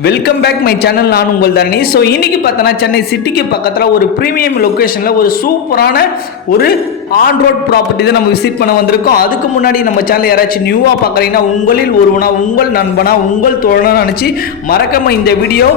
Welcome back my channel. நான் உங்கள் Dharani. So இன்றைக்கி பார்த்தோன்னா சென்னை சிட்டிக்கு பக்கத்தில் ஒரு ப்ரீமியம் லொக்கேஷனில் ஒரு சூப்பரான ஒரு ஆன் ரோட் ப்ராப்பர்ட்டி தான் நம்ம விசிட் பண்ண வந்திருக்கோம். அதுக்கு முன்னாடி நம்ம சேனல் யாராச்சும் நியூவாக பார்க்குறீங்கன்னா உங்களில் ஒருவனா, உங்கள் நண்பனா, உங்கள் தோழனா நினச்சி மறக்காமல் இந்த வீடியோ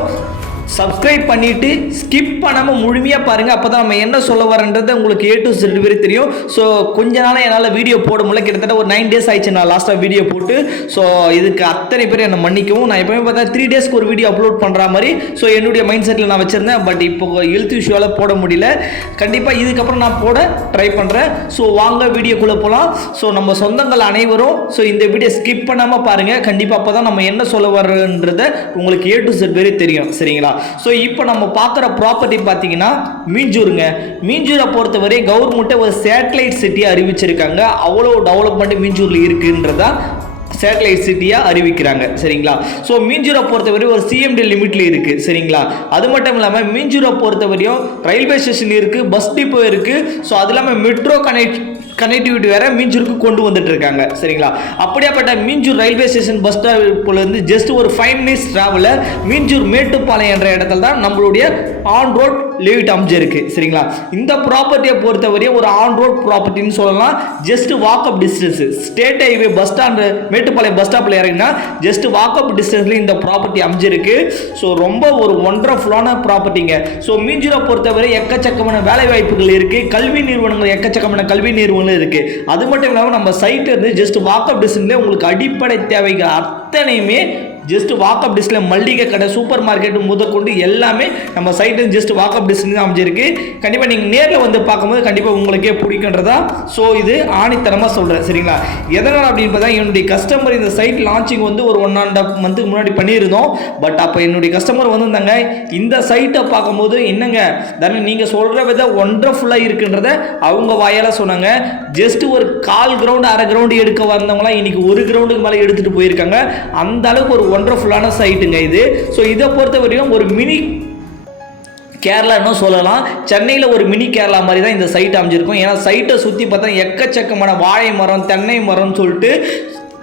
சப்ஸ்கிரைப் பண்ணிவிட்டு ஸ்கிப் பண்ணாமல் முழுமையாக பாருங்கள். அப்போ தான் நம்ம என்ன சொல்ல வரன்றது உங்களுக்கு A to Z வரை தெரியும். ஸோ கொஞ்ச நாளாக என்னால் வீடியோ போட முடியல. கிட்டத்தட்ட ஒரு 9 days ஆயிடுச்சு நான் லாஸ்ட்டாக வீடியோ போட்டு. ஸோ இதுக்கு அத்தனை பேர் என்னை மன்னிக்கவும். நான் எப்போயுமே பார்த்தா 3 daysக்கு ஒரு வீடியோ அப்லோட் பண்ணுற மாதிரி ஸோ என்னுடைய மைண்ட் செட்டில் நான் வச்சுருந்தேன். பட் இப்போ ஹெல்த் இஷ்யூவால் போட முடியல. கண்டிப்பாக இதுக்கப்புறம் நான் போட ட்ரை பண்ணுறேன். ஸோ வாங்க வீடியோக்குள்ளே போகலாம். ஸோ நம்ம சொந்தங்கள் அனைவரும் ஸோ இந்த வீடியோ ஸ்கிப் பண்ணாமல் பாருங்கள். கண்டிப்பாக அப்போ தான் நம்ம என்ன சொல்ல வர்றன்றதை உங்களுக்கு A to Z வரை தெரியும். சரிங்களா? ஸோ இப்போ நம்ம பார்க்குற ப்ராப்பர்ட்டி பார்த்தீங்கன்னா மீஞ்சூருங்க. மீஞ்சூரை பொறுத்தவரை கவர்மெண்ட்டை ஒரு சேட்டலைட் சிட்டியை அறிவிச்சிருக்காங்க. அவ்வளோ டெவலப்மெண்ட் மீஞ்சூரில் இருக்குன்றதா சேட்டலைட் சிட்டியாக அறிவிக்கிறாங்க. சரிங்களா? ஸோ மீஞ்சூரை பொறுத்தவரை ஒரு CMD லிமிட்டில் இருக்குது. சரிங்களா? அது மட்டும் இல்லாமல் மீஞ்சூரை பொறுத்தவரையும் ரயில்வே ஸ்டேஷன் இருக்குது, பஸ் டிப்போ இருக்குது. ஸோ அது இல்லாமல் மெட்ரோ கனெக்டிவிட்டி வேற மீஞ்சூருக்கு கொண்டு வந்துட்டு இருக்காங்க. சரிங்களா? அப்படியாப்பட்ட மீஞ்சூர் ரயில்வே ஸ்டேஷன் பஸ் ஸ்டாப்லேருந்து ஜஸ்ட் ஒரு 5 minutes டிராவலில் மீஞ்சூர் மேட்டுப்பாளையம் என்ற இடத்துல தான் நம்மளுடைய ஆன் ரோட் லேஅவுட் அமைஞ்சிருக்கு. சரிங்களா? இந்த ப்ராப்பர்ட்டியை பொறுத்தவரையே ஒரு ஆன் ரோட் ப்ராப்பர்ட்டின்னு சொல்லலாம். ஜஸ்ட் வாக் அப் distance, state highway bus stand Mettupalayam bus ஸ்டாப்பில் இறங்கினா ஜஸ்ட் வாக் அப் டிஸ்டன்ஸ்ல இந்த ப்ராப்பர்ட்டி அமைஞ்சிருக்கு. ஸோ ரொம்ப ஒரு ஒண்டர்ஃபுல்லான ப்ராப்பர்ட்டிங்க. ஸோ மீஞ்சூரை பொறுத்தவரை எக்கச்சக்கமான வேலை வாய்ப்புகள் இருக்குது. கல்வி நிறுவனங்கள் எக்கச்சக்கமான கல்வி நிறுவனங்கள் இருக்கு. அது மட்டும் இல்லாமல் நம்ம சைட்ல இருந்து ஜஸ்ட் வாக் அப் டிஸ்டன்ஸ்ல உங்களுக்கு அடிப்படை தேவைகள் அத்தனையுமே ஜஸ்ட் வாக் அப் டிஸ்டன்ஸ்ல மல்லிகை கடை, சூப்பர் மார்க்கெட் முதற்கொண்டு எல்லாமே நம்ம சைட்ல ஜஸ்ட் வாக் அப் டிஸ்டன்ஸ் அமைஞ்சிருக்கு. கண்டிப்பாக நீங்கள் நேரில் வந்து பார்க்கும்போது கண்டிப்பாக உங்களுக்கே பிடிக்குன்றதா. ஸோ இது ஆணித்தனமாக சொல்கிறேன். சரிங்களா? எதனால் அப்படின்னு பார்த்தா என்னுடைய கஸ்டமர் இந்த சைட் லான்ச்சிங் வந்து ஒரு 1.5 month முன்னாடி பண்ணியிருந்தோம். பட் அப்போ என்னுடைய கஸ்டமர் வந்திருந்தாங்க. இந்த சைட்டை பார்க்கும்போது என்னங்க தானே நீங்கள் சொல்கிற வித ஒண்டர்ஃபுல்லாக இருக்குன்றத அவங்க வாயால் சொன்னாங்க. ஜஸ்ட் ஒரு 1/4 கிரவுண்டு 1/2 கிரவுண்டு எடுக்க வந்தவங்களாம் இன்னைக்கு 1 கிரவுண்டுக்கு மேலே எடுத்துகிட்டு போயிருக்காங்க. அந்த அளவுக்கு ஒரு ஒண்டர்ஃபுல்லான சைட்டுங்க இது. ஸோ இதை பொறுத்த வரையும் ஒரு மினி கேரளான்னு சொல்லலாம். சென்னையில் ஒரு மினி கேரளா மாதிரி தான் இந்த சைட் அமைஞ்சிருக்கும். ஏன்னா சைட்டை சுற்றி பார்த்தா எக்கச்சக்கமான வாழை மரம், தென்னை மரம்னு சொல்லிட்டு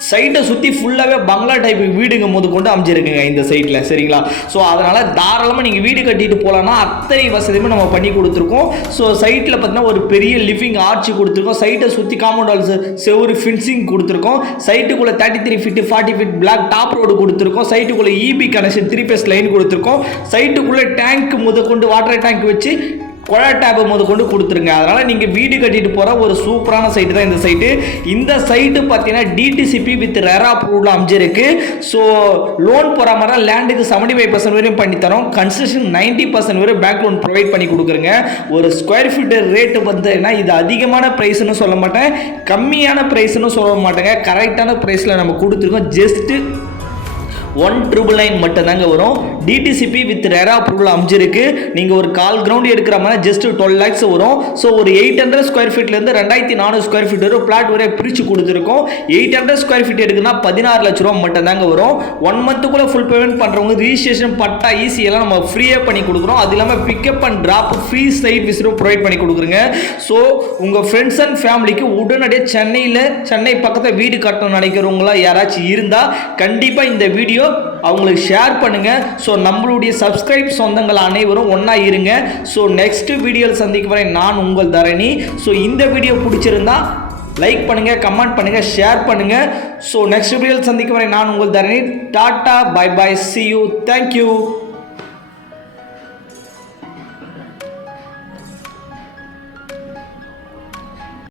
சைட்டை சுற்றி ஃபுல்லாகவே பங்களா டைப் வீடுங்க போது கொண்டு அமைஞ்சிருக்குங்க இந்த சைட்டில். சரிங்களா? ஸோ அதனால் தாராளமாக நீங்கள் வீடு கட்டிட்டு போகலான்னா அத்தனை வசதியுமே நம்ம பண்ணி கொடுத்துருக்கோம். ஸோ சைட்டில் பார்த்தீங்கன்னா ஒரு பெரிய லிவிங் ஆர்ச் கொடுத்துருக்கோம். சைட்டை சுற்றி காம்பவுண்ட் வால்ஸ், செவரு, ஃபின்சிங் கொடுத்துருக்கோம். சைட்டுக்குள்ளே 33 feet 40 feet black top road கொடுத்துருக்கோம். சைட்டுக்குள்ளே EB கனெக்ஷன் 3 phase லைன் கொடுத்துருக்கோம். சைட்டுக்குள்ளே டேங்க் முதற்கொண்டு வாட்டர் டேங்க் வச்சு குழா டேப் முத கொண்டு கொடுத்துருங்க. அதனால் நீங்கள் வீடு கட்டிட்டு போகிற ஒரு சூப்பரான சைட்டு தான் இந்த சைட்டு. இந்த சைட்டு பார்த்தீங்கன்னா DTCP வித் ரெரா அப்ரூவ்ல அமைஞ்சிருக்கு. ஸோ லோன் போகிற மாதிரி லேண்டுக்கு 75% வரையும் பண்ணித்தரோம். கன்ஸ்ட்ரக்ஷன் 90% வரை பேங்க் லோன் ப்ரொவைட் பண்ணி கொடுக்குறேங்க. ஒரு ஸ்கொயர் ஃபீட் ரேட்டு பார்த்தீங்கன்னா இது அதிகமான ப்ரைஸ்ன்னு சொல்ல மாட்டேன், கம்மியான ப்ரைஸ்ன்னு சொல்ல மாட்டேங்க. கரெக்டான ப்ரைஸில் நம்ம கொடுத்துருக்கோம். ஜஸ்ட்டு 1,999 மட்டும் தாங்க வரும். DTCP வித் ரெரா அப்ரூவல் அமைஞ்சிருக்கு. நீங்கள் ஒரு 1/4 கிரவுண்ட் எடுக்கிற மாதிரி ஜஸ்ட் 12 lakhs வரும். ஸோ ஒரு 800 ஸ்கொயர் ஃபீட்லேருந்து 2400 ஸ்கொயர் ஃபீட் வரும் பிளாட் வரை பிரித்து கொடுத்துருக்கோம். 800 ஸ்கொயர் ஃபீட் எடுக்குன்னா 16 லட்ச ரூபா மட்டும் தாங்க வரும். 1 monthக்குள்ளே ஃபுல் பேமெண்ட் பண்ணுறவங்க ரிஜிஸ்ட்ரேஷன் பட்டா ஈஸியெல்லாம் நம்ம ஃப்ரீயாக பண்ணி கொடுக்குறோம். அது இல்லாமல் pickup and drop free site விசிட்டும் ப்ரொவைட் பண்ணி கொடுக்குறோங்க. ஸோ உங்கள் ஃப்ரெண்ட்ஸ் அண்ட் ஃபேமிலிக்கு உடனடியாக சென்னை பக்கத்தில் வீடு கட்டணும்னு நினைக்கிறவங்களா யாராச்சும் இருந்தால் கண்டிப்பாக இந்த வீடியோ அவங்களுக்கு ஷேர் பண்ணுங்க. ஸோ நம்மளுடைய சப்ஸ்கிரைப் சொந்தங்கள் அனைவரும் ஒன்றா இருங்க. ஸோ நெக்ஸ்ட் வீடியோவில் சந்திக்கும் வரை நான் உங்கள் தரணி. ஸோ இந்த வீடியோ பிடிச்சிருந்தா லைக் பண்ணுங்க, கமெண்ட் பண்ணுங்க, ஷேர் பண்ணுங்க. ஸோ நெக்ஸ்ட் வீடியோவில் சந்திக்கும் வரை நான் உங்கள் Dharani. Tata, bye bye, see you, thank you.